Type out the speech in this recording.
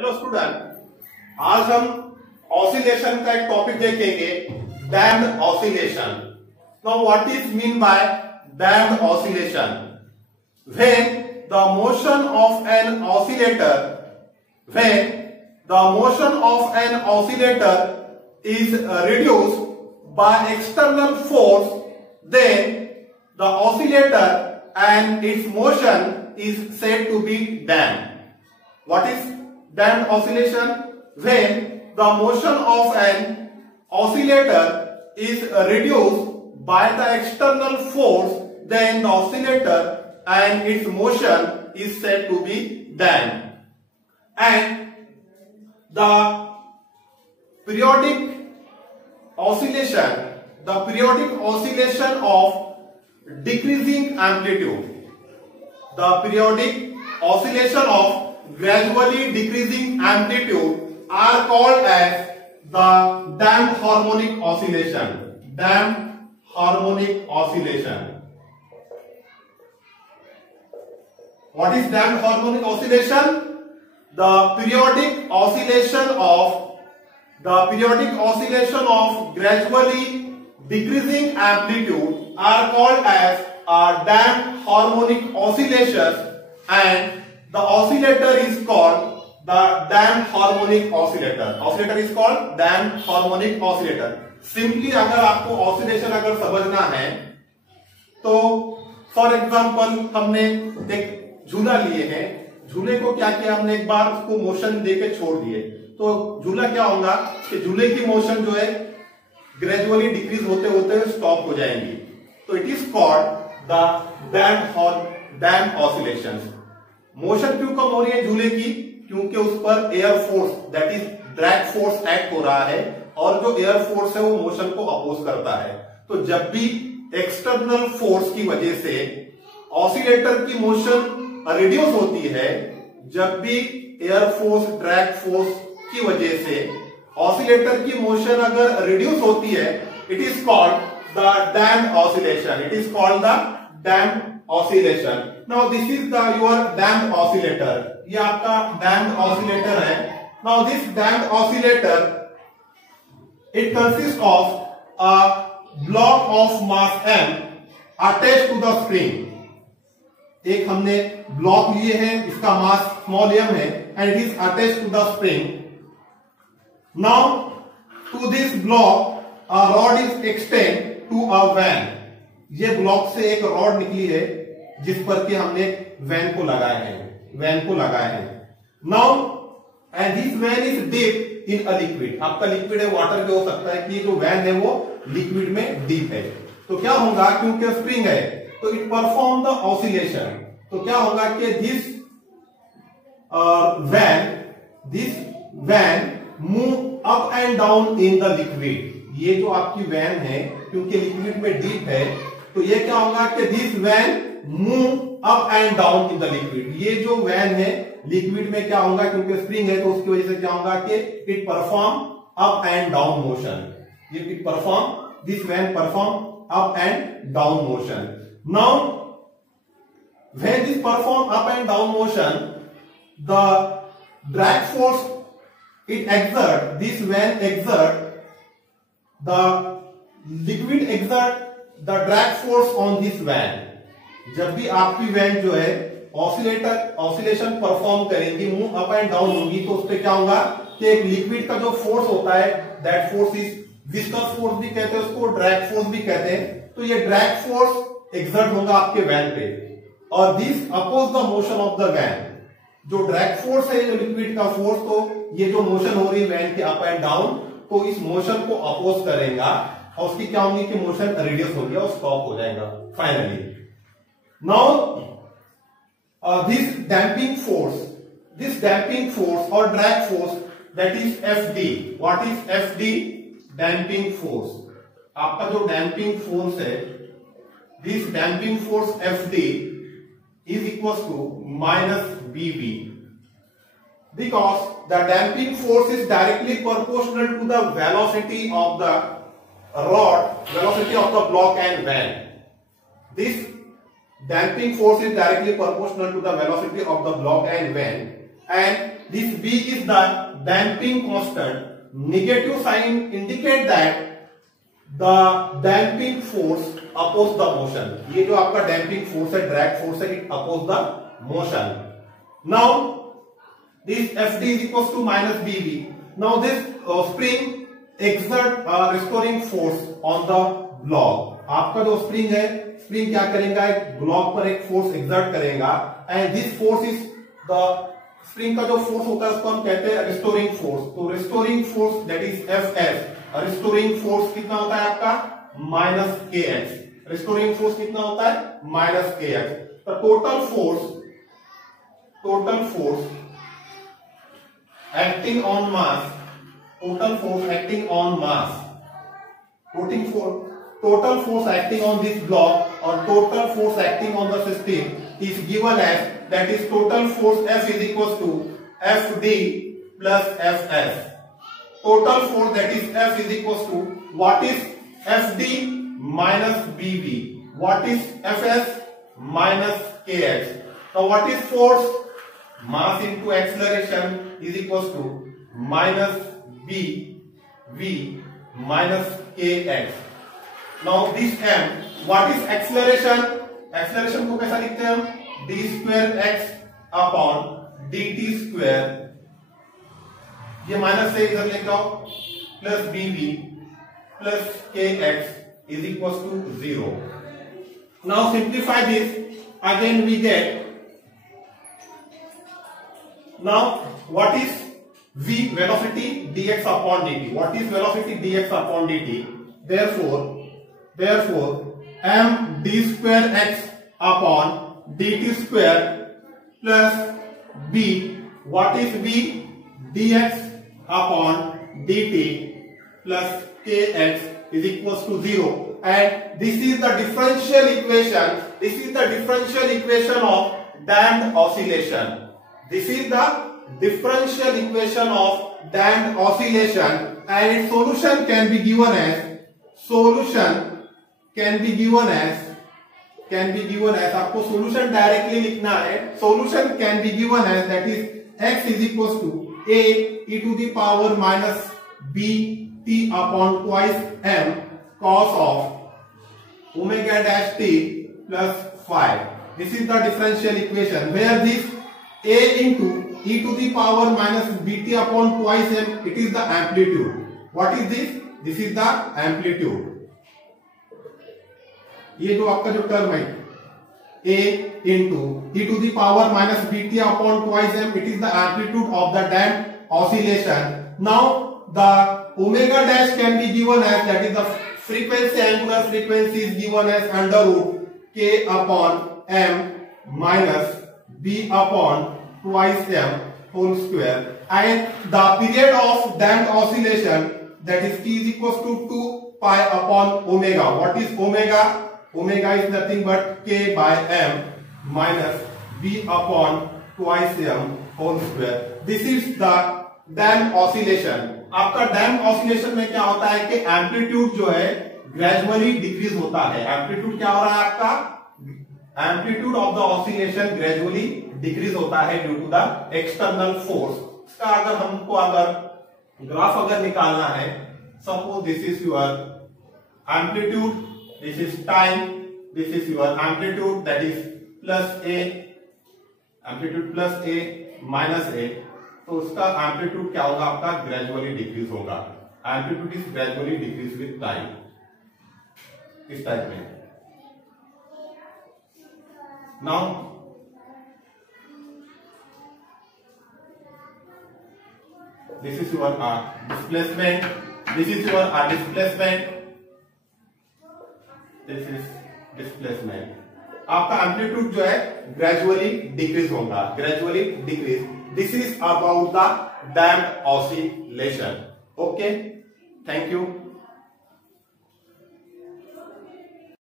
Hello student, आज हम ऑसिलेशन का एक टॉपिक देखेंगे, damped oscillation. Now what is mean by damped oscillation? When the motion of an oscillator is reduced by external force, then the oscillator and its motion is said to be damped. What is damped oscillation? When the motion of an oscillator is reduced by the external force, then the oscillator and its motion is said to be damped. And the periodic oscillation of decreasing amplitude, the periodic oscillation of gradually decreasing amplitude are called as the damped harmonic oscillation. Damped harmonic oscillation. What is damped harmonic oscillation? The periodic oscillation of gradually decreasing amplitude are called as damped harmonic oscillations, and the oscillator is called the damped harmonic oscillator. Oscillator is called damped harmonic oscillator. Simply अगर आपको oscillation अगर समझना है तो for example हमने एक झूला लिए हैं, झूले को क्या किया हमने, एक बार उसको मोशन देके छोड़ दिए तो झूला क्या होगा कि झूले की मोशन जो है ग्रेजुअली डिक्रीज होते होते स्टॉप हो जाएंगी, तो it is called the damped oscillations. Motion क्यों कम हो रही है झूले की? क्योंकि उस पर air force that is drag force act हो रहा है और जो एयर फोर्स है वो मोशन को अपोज करता है। तो जब भी एक्सटर्नल फोर्स की वजह से ऑसिलेटर की मोशन रिड्यूस होती है, जब भी एयर फोर्स ड्रैग फोर्स की वजह से ऑसिलेटर की मोशन अगर रिड्यूस होती है, it is called the damped oscillation. It is called the damped oscillation. Now this is the your damped oscillator. ये आपका डैम्प्ड ऑसिलेटर है। Now this damped oscillator it consist of a block of mass m attached to the spring. एक हमने block लिए हैं, इसका mass small m है and it is attached to the spring. Now to this block a rod is extend to a van. ये ब्लॉक से एक रॉड निकली है जिस पर कि हमने वैन को लगाए हैं। Now and this vane is deep in a liquid. आपका लिक्विड है, वाटर भी हो सकता है कि जो वैन है वो लिक्विड में डीप है। तो क्या होगा, क्योंकि स्प्रिंग है तो इट परफॉर्म द ऑसिलेशन। तो क्या होगा कि this vane move up and down in the liquid. ये जो आपकी वैन है क्योंकि लिक्विड में डीप है, तो ये क्या होगा कि this vane move up and down in the liquid. ये जो वैन है लिक्विड में क्या होगा, क्योंकि स्प्रिंग है तो उसकी वजह से क्या होगा कि it perform up and down motion. This vane perform up and down motion. Now when this perform up and down motion, the drag force it exert, this van exert, the liquid exert the drag force on this van. जब भी आपकी वैन जो है oscillation perform करेंगी, move up and down होगी, तो उस पर क्या होगा कि एक लिक्विड का जो फोर्स होता है that force is viscous force भी कहते हैं उसको, ड्रैग फोर्स भी कहते हैं। तो ये ड्रैग फोर्स एक्सर्ट होगा आपके वैन पे और this oppose the motion of the vane. जो ड्रैग फोर्स है जो लिक्विड का फोर्स, तो ये जो मोशन हो रही है वैन के अप एंड डाउन, तो इस मोशन को अपोज करेगा और उसकी क्या होगी कि मोशन रिड्यूस हो गया और स्टॉप हो जाएगा finally. Now this damping force और drag force that is FD। What is FD? Damping force. आपका जो डैम्पिंग फोर्स है, this damping force FD is equals to minus BB, because the damping force is directly proportional to the velocity of the block and van. This damping force is directly proportional to the velocity of the block and van, and this V is the damping constant. Negative sign indicate that the damping force oppose the motion. ये जो आपका damping force है, drag force है, it oppose the motion. Now this Fd is equals to minus Bv. Now this spring exert restoring force on the block. आपका जो स्प्रिंग है, स्प्रिंग क्या करेगा, एक ब्लॉक पर एक फोर्स एक्सर्ट करेगा and this force is the spring का जो फोर्स होता है उसको हम कहते हैं रिस्टोरिंग फोर्स. तो restoring force that is Fs. Restoring force कितना होता है आपका माइनस kx. रिस्टोरिंग फोर्स कितना होता है माइनस kx. तो total force acting on mass, total force acting on mass, total force acting on this block or total force acting on the system is given as, that is total force F is equals to Fd plus Fs. Total force that is F is equals to, what is Fd minus Bv, what is Fs minus kx. Now what is force? Mass into acceleration is equals to minus V minus kx. Now this m, what is acceleration? Acceleration को कैसा लिखते हैं हम? d square x upon dt square, ये माइनस से इधर लेके आओ, plus bv plus kx is equals to 0. Now simplify this, again we get, now what is v, velocity dx upon dt. What is velocity dx upon dt? Therefore m d square x upon dt square plus b, what is v, dx upon dt plus kx is equals to 0. And this is the differential equation. This is the differential equation of damped oscillation. This is the differential equation of damped oscillation, and its solution can be given as, आपको solution directly लिखना है. Solution can be given as, that is x is equals to a e to the power minus b t upon twice m cos of omega dash t plus phi. This is the differential equation where this a into e to the power minus bt upon twice m, it is the amplitude. What is this? This is the amplitude. ये जो आपका जो टर्म है a into e to the power minus bt upon twice m, it is the amplitude of the damped oscillation. Now the omega dash can be given as, that is the frequency, angular frequency is given as under root k upon m minus b upon twice m whole square, and the period of damped oscillation, that is t is equals to 2 pi upon omega. What is omega? Omega is nothing but k by m minus b upon twice m whole square. This is the damped oscillation. आपका damped oscillation में क्या होता है कि एम्पलीट्यूड जो है gradually decrease होता है. एम्पलीट्यूड क्या हो रहा है आपका? Amplitude of the oscillation gradually decrease होता है due to the external force. इसका अगर हमको अगर ग्राफ अगर निकालना है, suppose this is your amplitude, this is time, this is your amplitude, that is plus A, amplitude plus A minus A. तो उसका एम्पलीट्यूड क्या होगा आपका? ग्रेजुअली डिक्रीज होगा. Amplitude is gradually decrease with time. इस टाइप में. Now this is your displacement, this is your displacement, this is displacement. आपका एम्पलीट्यूड जो है ग्रेजुअली डिक्रीज होगा, gradually decrease. This is about the damped oscillation. Okay, thank you.